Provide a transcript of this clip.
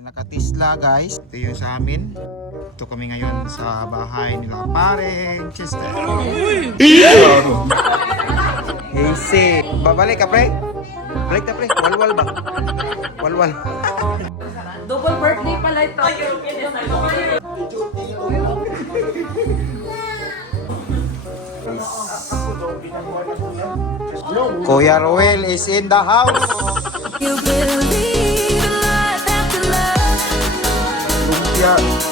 Nakatisla guys, ito yung sa amin. Ito kami ngayon sa bahay nila pareng Chester. Easy. Babalik ka pre? Balik na pre, walwal ba? Walwal. Double birthday pala ito. Kuya Roel is in the house. Lumpia.